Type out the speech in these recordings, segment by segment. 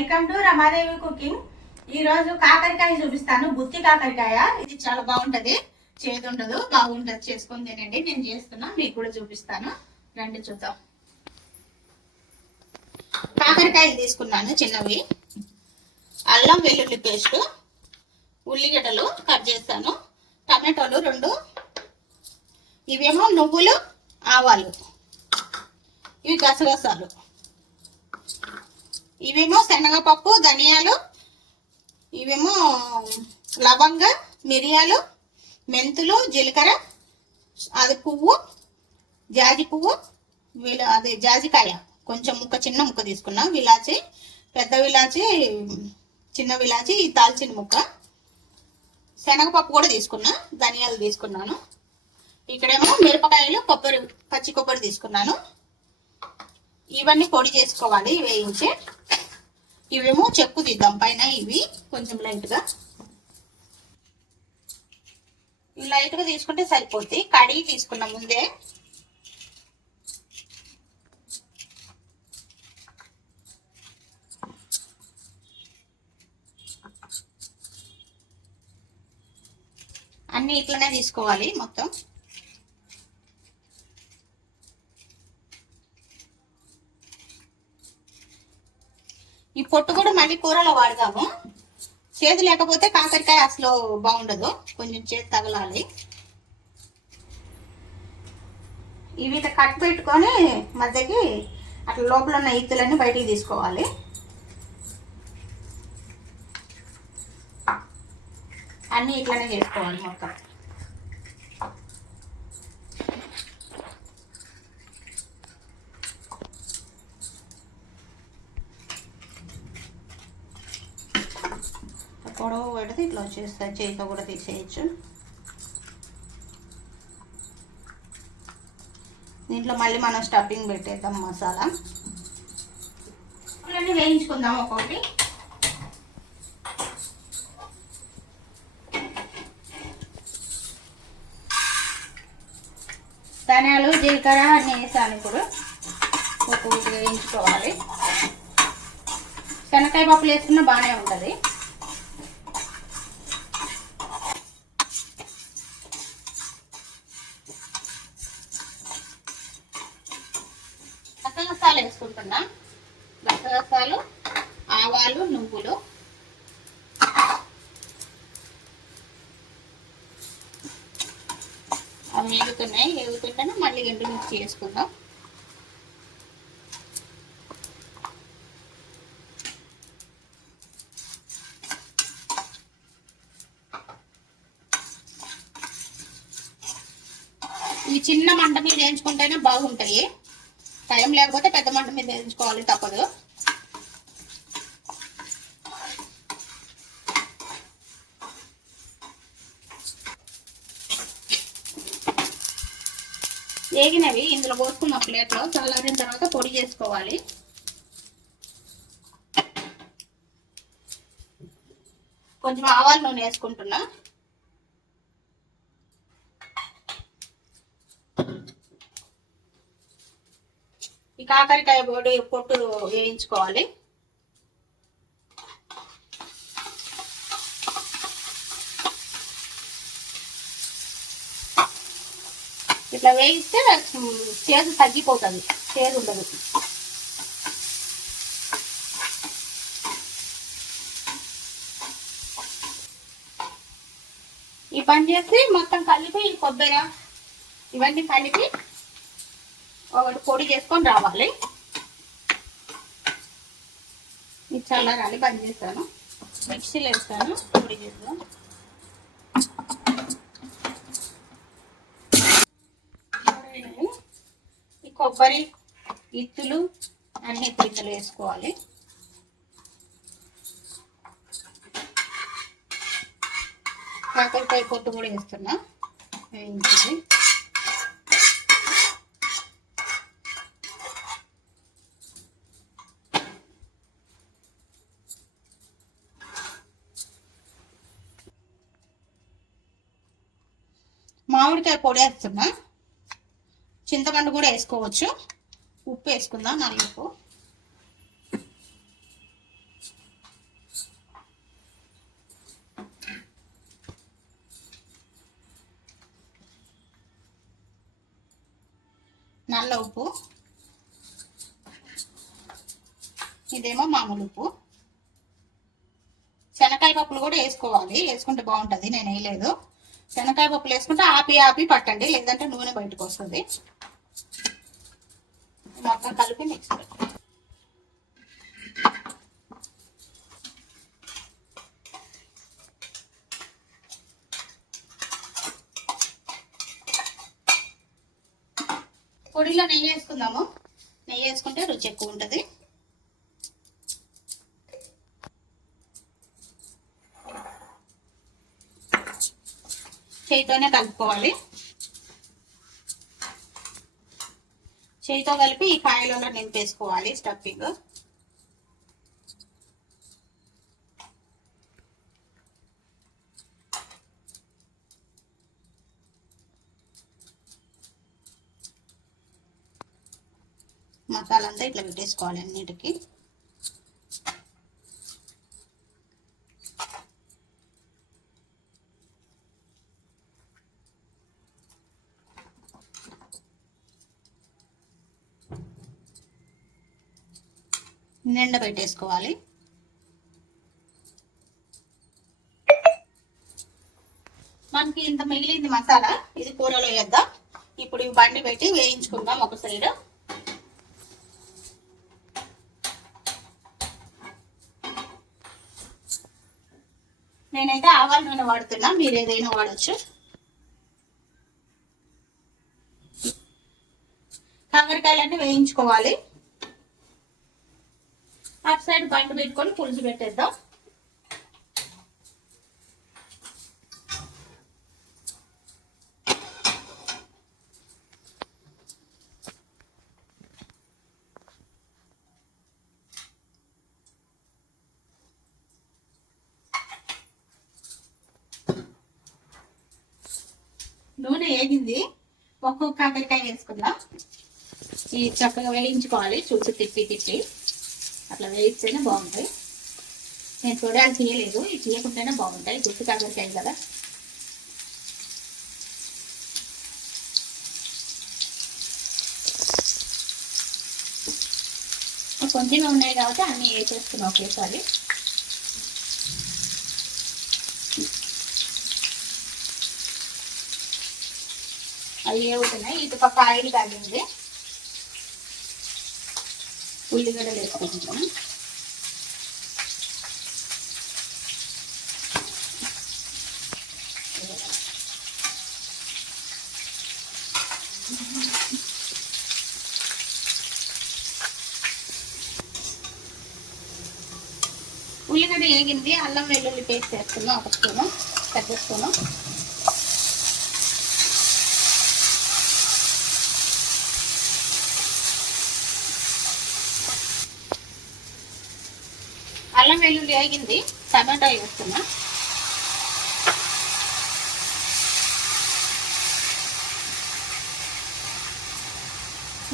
Welcome to Ramadevi cooking. ఈ రోజు కాకరకాయ చూపిస్తాను. బుత్తి కాకరకాయ. ఇది చాలా బాగుంటది, చేదు ఉండదు, బాగుంటది. చేసుకొని తినండి. నేను చేస్తున్నా, మీకు కూడా చూపిస్తాను. రండి చూద్దాం. కాకరకాయలు తీసుకున్నాను చిన్నవి, అల్లం వెల్లుల్లి పేస్ట్, ఉల్లిగడ్డలు కట్ చేస్తాను, టమాటోలు 2, ఇవేమో నువ్వులు, ఆవాలు, ఇవి గసగసాలు, ఇవేమో శనగపప్పు, ధనియాలు, ఇవేమో లవంగ, మిరియాలు, మెంతులు, జీలకర్ర, అది పువ్వు, జాజి పువ్వు, అదే జాజికాయ కొంచెం చిన్న ముక్క తీసుకున్నా, విలాచి, పెద్ద విలాచి, చిన్న విలాచి, దాల్చిన ముక్క, శనగపప్పు కూడా తీసుకున్నా, ధనియాలు తీసుకున్నాను. ఇక్కడేమో మిరపకాయలు, కొబ్బరి, పచ్చి కొబ్బరి తీసుకున్నాను. ఇవన్నీ పొడి చేసుకోవాలి వేయించి. ఇవేమో చెక్కు తీద్దాం పైన, ఇవి కొంచెం లైట్గా తీసుకుంటే సరిపోద్ది. కడిగి తీసుకున్న ముందే. అన్ని ఇట్లనే తీసుకోవాలి మొత్తం. ఈ పొట్టు కూడా మళ్ళీ కూరలో వాడదాము. చేదు లేకపోతే కాకరకాయ అసలు బాగుండదు, కొంచెం చేదు తగలాలి. ఇవి కట్ పెట్టుకొని మధ్యకి అట్లా లోపల ఉన్న ఇత్తులన్నీ బయటికి తీసుకోవాలి. అన్నీ ఇట్లనే చేసుకోవాలి మొత్తం. పొడవు పెడితే ఇట్లా వచ్చేస్తాయి, చేతితో కూడా తీసేయచ్చు. దీంట్లో మళ్ళీ మనం స్టఫింగ్ పెట్టేద్దాం, మసాలా ఇవన్నీ వేయించుకుందాం ఒక్కొక్కటి. ధనియాలు, జీలకర్ర అన్నీ వేసాను. ఇప్పుడు ఒక్కొక్కటి వేయించుకోవాలి. శనక్కాయ పప్పులు వేసుకున్నా బాగానే ఉంటుంది. గసగసాలు వేసుకుంటున్నా. గసగసాలు, ఆవాలు, నువ్వులు, అవి వేగుతుంటేనే మళ్ళీ ఎండుమిర్చి వేసుకుందాం. ఇవి చిన్న మంట మీద వేయించుకుంటేనే బాగుంటాయి. టైం లేకపోతే పెద్ద మంట మీద వేయించుకోవాలి, తప్పదు. వేగినవి ఇందులో పోసుకున్న ప్లేట్లో చల్లారిన తర్వాత పొడి చేసుకోవాలి. కొంచెం ఆవాల నూనె వేసుకుంటున్నా. ఈ కాకరకాయ పొట్టు వేయించుకోవాలి. ఇట్లా వేయిస్తే చేదు తగ్గిపోతుంది, చేదు ఉండదు. ఈ పని చేసి మొత్తం కలిపి కొబ్బరి ఇవన్నీ కలిపి ఒకటి పొడి చేసుకొని రావాలి. ఇది చల్లారాలి. బంద్ చేస్తాను, మిక్సీలో వేస్తాను, పొడి చేస్తాను. ఈ కొబ్బరి ఇత్తులు అన్ని ఇత్తులు వేసుకోవాలి. కాకరకాయ పొట్టు కూడా వేస్తున్నా, వేయించాలి. మామిడికాయ పొడి వేస్తున్నా. చింతపండు కూడా వేసుకోవచ్చు. ఉప్పు వేసుకుందాం, 4 ఉప్పు. నల్ల ఉప్పు, ఇదేమో మామూలు ఉప్పు. శనక్కాయ పప్పులు కూడా వేసుకోవాలి, వేసుకుంటే బాగుంటుంది. నేను వేయలేదు. శనక్కాయ పప్పులు వేసుకుంటే ఆపి ఆపి పట్టండి, లేదంటే నూనె బయటకు వస్తుంది. మొత్తం కలిపి మిక్స్ పెట్టండి. పొడిలో నెయ్యి వేసుకుందాము. నెయ్యి వేసుకుంటే రుచి ఎక్కువ ఉంటుంది. చేతితోనే కలుపుకోవాలి. చేతితో కలిపి ఈ కాయలలో నింపేసుకోవాలి స్టఫింగ్. మసాలా అంతా ఇట్లా పెట్టేసుకోవాలి అన్నిటికీ. నిండా పెట్టేసుకోవాలి. మనకి ఇంత మిగిలింది మసాలా, ఇది కూరలో వేద్దాం. ఇప్పుడు ఇవి బండి పెట్టి వేయించుకుందాం ఒక సైడ్. నేనైతే ఆవాల నూనె వాడుతున్నా, మీరు ఏదైనా వాడచ్చు. కాకరకాయలన్నీ వేయించుకోవాలి. అటు సైడ్ బండి పెట్టుకొని పులుసు పెట్టేద్దాం. నూనె వేగింది, ఒక్కొక్క కాకరకాయ వేసుకుందాం. ఈ చక్కగా వేయించుకోవాలి, చూసి తిప్పి తిప్పి అట్లా వేయిస్తేనే బాగుంటాయి. నేను చూడాలి తీయలేదు, ఇది తీయకుంటేనే బాగుంటాయి. గుర్తు కాకరకాయ కదా. కొంచెం ఉన్నాయి కాబట్టి అన్నీ వేసేస్తున్నాం ఒకేసారి. అవి ఏవుతున్నాయి. ఇటు పక్క ఆయిల్ కాగింది, ఉల్లిగడ్డలు వేసుకుంటాం. ఉల్లిగడ్డ వేగింది, అల్లం వెల్లుల్లి పేస్ట్ వేస్తున్నాం, ఒక స్పూను, పెద్ద స్పూను. అల్లం వెల్లుల్లి వేగింది, టమాటా వేస్తున్నా.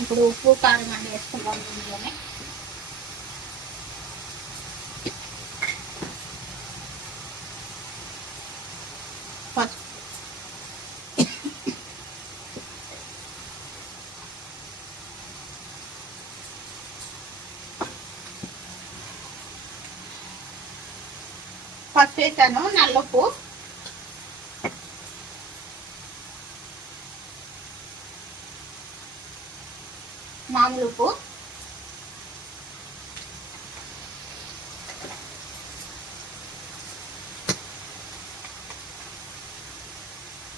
ఇప్పుడు ఉప్పు కారం అన్నీ వేసుకుందాం దీంట్లోనే. పసుపు వేసాను, నల్లొప్పు, మామూలు ఉప్పు,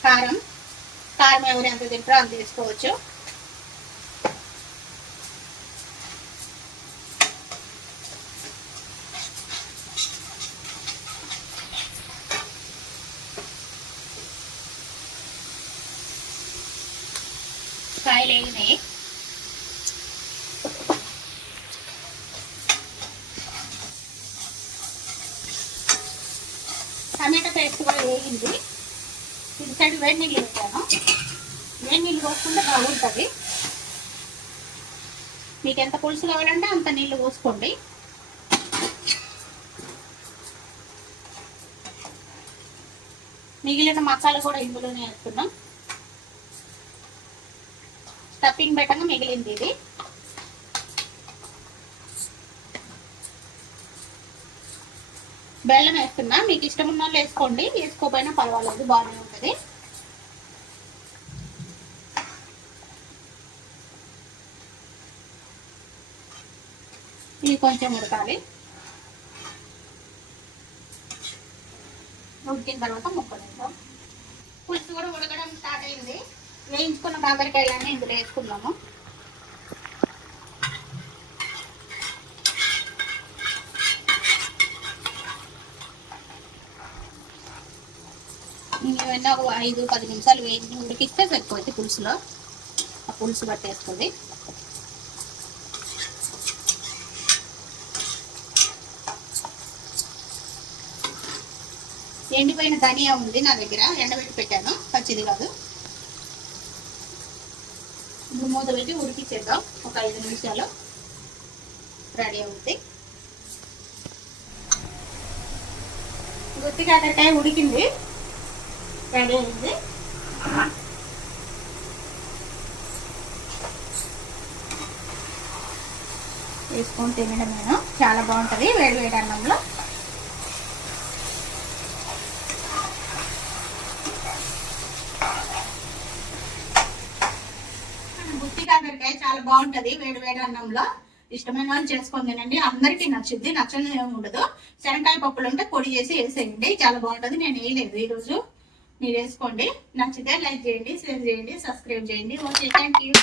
కారం. కారం ఎవరు ఎంత తింటారో అంత వేసుకోవచ్చు. కాయలు వేగినాయి. టమాటా పేస్ట్ కూడా వేగింది. ఇది సైడ్ వేడి నీళ్ళు పెట్టాను. వేడి నీళ్ళు పోసుకుంటే బాగుంటుంది. మీకు ఎంత పులుసు కావాలంటే అంత నీళ్ళు పోసుకోండి. మిగిలిన మసాలా కూడా ఇందులోనే వేస్తున్నాం. స్టఫింగ్ పెట్టగా మిగిలింది ఇది. బెల్లం వేస్తున్నా, మీకు ఇష్టం ఉన్న వాళ్ళు వేసుకోండి, వేసుకోపోయినా పర్వాలేదు, బాగానే ఉంటుంది. ఇది కొంచెం ఉడకాలి. ఉడికిన తర్వాత ముక్కలు వేద్దాం. పులుసు కూడా ఉడకడం స్టార్ట్ అయింది. వేయించుకున్న కాకరకాయలన్నీ ఇందులో వేసుకుందాము. ఇవన్నీ ఒక 5-10 నిమిషాలు వేయించి ఉడికిస్తే సరిపోతుంది. పులుసులో ఆ పులుసు పట్టేస్తుంది. ఎండిపోయిన ధనియా ఉంది నా దగ్గర, ఎండబెట్టి పెట్టాను, పచ్చిది కాదు. ఇప్పుడు మూత పెట్టి ఉడికిచ్చేద్దాం. ఒక 5 నిమిషాలు రెడీ అవుతుంది. గుత్తి కాకరకాయ ఉడికింది, రెడీ అయింది. వేసుకొని తినడం నేను చాలా బాగుంటుంది వేడి వేడి అన్నంలో. గుత్తి కాకరకాయ చాలా బాగుంటది వేడి వేడి అన్నంలో. ఇష్టమైన వాళ్ళు చేసుకొని తినండి, అందరికీ నచ్చుద్ది, నచ్చని ఏమి ఉండదు. శనగకాయ పప్పులు ఉంటే పొడి చేసి వేసేయండి, చాలా బాగుంటది. నేను వేయలేదు ఈరోజు, మీరు వేసుకోండి. నచ్చితే లైక్ చేయండి, షేర్ చేయండి, సబ్స్క్రైబ్ చేయండి. Okay, thank you.